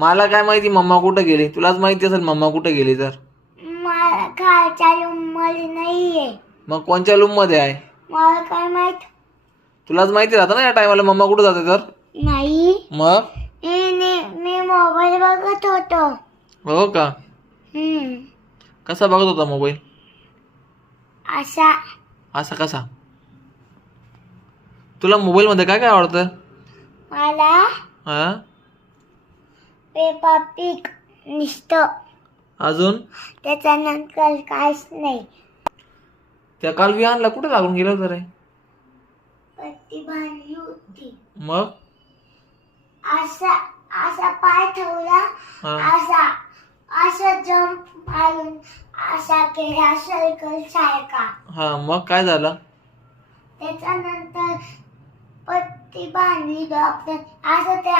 मला काय माहिती मम्मा कुठं गेली? तुलाच माहिती असेल मम्मा कुठं गेली तर. मला खायच्या रूम मध्ये नाहीये. मग कोणत्या रूम मध्ये आहे? मला काय माहित तुलाच माहिती राहतं ना या टायमाला मम्मा कुठं जाते तर. नाही. मग मी मोबाईल बघत होतो. हो का? कसा बघत होता मोबाईल? असा. असा कसा? तुला मोबाईल मध्ये काय काय आवडतं? मला हा? पेपा पिग नुसतं. अजून? त्याच्यानंतर काहीच नाही. त्या काल विहानला कुठे लागून गेलं होतं रे? पट्टी बांधली होती. मग असा असा पाय ठेवला. हा. असा जंप मारून असा केला सायकल सारखा. हा मग काय झालं? त्याच्यानंतर पट्टी बांधली डॉक्टर. असं ते